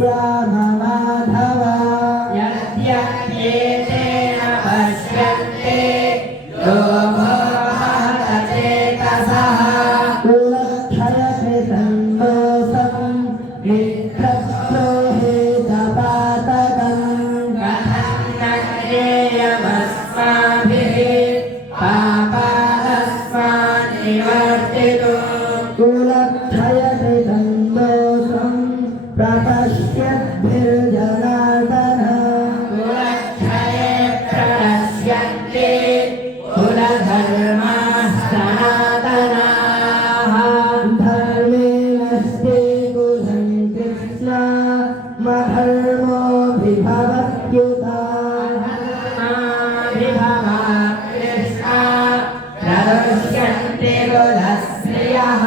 माधव यद्यप्येतेन पश्यन्ते लोभो महतचेतसः कुलक्षयते तन्मोसं विक्रप्रोहेतपातकं कथं न ज्ञेयमस्माभिः पापादस्मान् निवर्तितुं कुलक्षयते तन्मोसं प्रपश्यद्भिर्जनार्दन कुलक्षये प्रणश्यन्ते कुलधर्माः सनातनाः धर्मे नस्ते कुलं कृष्ण मधर्मो विभवत्युता विभवा कृष्ण प्रदुष्यन्ते कुलश्रियः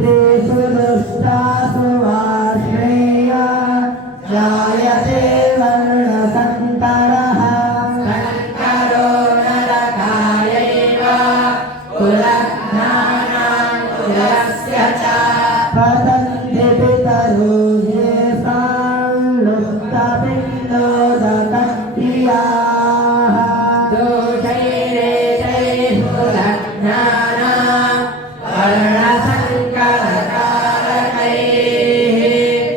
तेषु दुष्टासु वार्ष्णेया जायते वर्णसन्तरः सन्तरो नरकायैव कुलज्ञानां कुलस्य च पतन्ति पितरो येषां लुप्तपिण्डोदकक्रियाः दोषैरेतैः कुलज्ञानां वर्णसङ्करकारकैः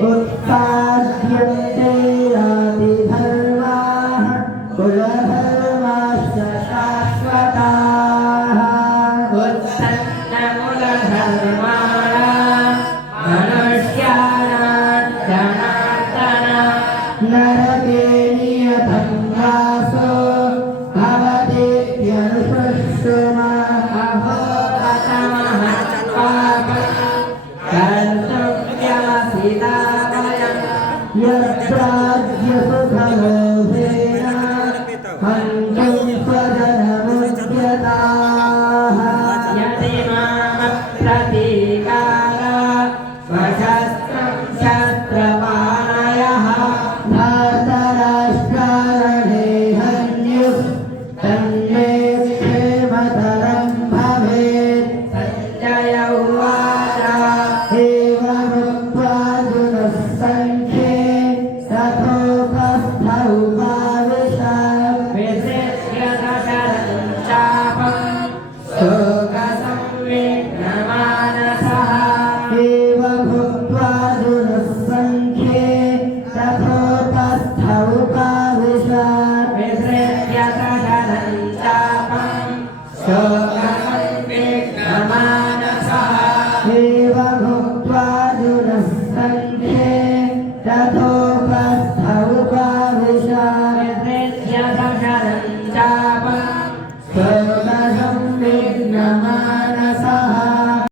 उत्पाद्यन्ते यातिधर्माः कुलधर्माश्च शाश्वताः उत्सन्नकुलधर्माणां मनुष्याणां जनार्दन नरके नियतं वासो भवतीत्यनुशुश्रुमा अहोपतमः पापं कर्तव्यमसितामयम् यत्राज्यसुखलोभेन हन्तुं स्वजनमुद्यताः यदि मामप्रतीकार स्वशस्त्रं शस्त्रपाणयः धातराष्ट्रारणे हन्युः तन्मे क्षेमतरं भवेत् सञ्जय उवाच एवमुक्त्वार्जुनः सङ्ख्ये रथोपस्थौ उपाविशत् विसृज्य सशरं चापं शोकसंविघ्नमानसः एवमुक्त्वार्जुनः सङ्ख्ये रथोपस्थौ उपाविशत् विसृज्य सशरं चापं शोकसंविघ्नमानसः एवमुक्त्वार्जुनः सङ्ख्ये रथोपस्थौ उपाविशत् विसृज्य सशरं चापं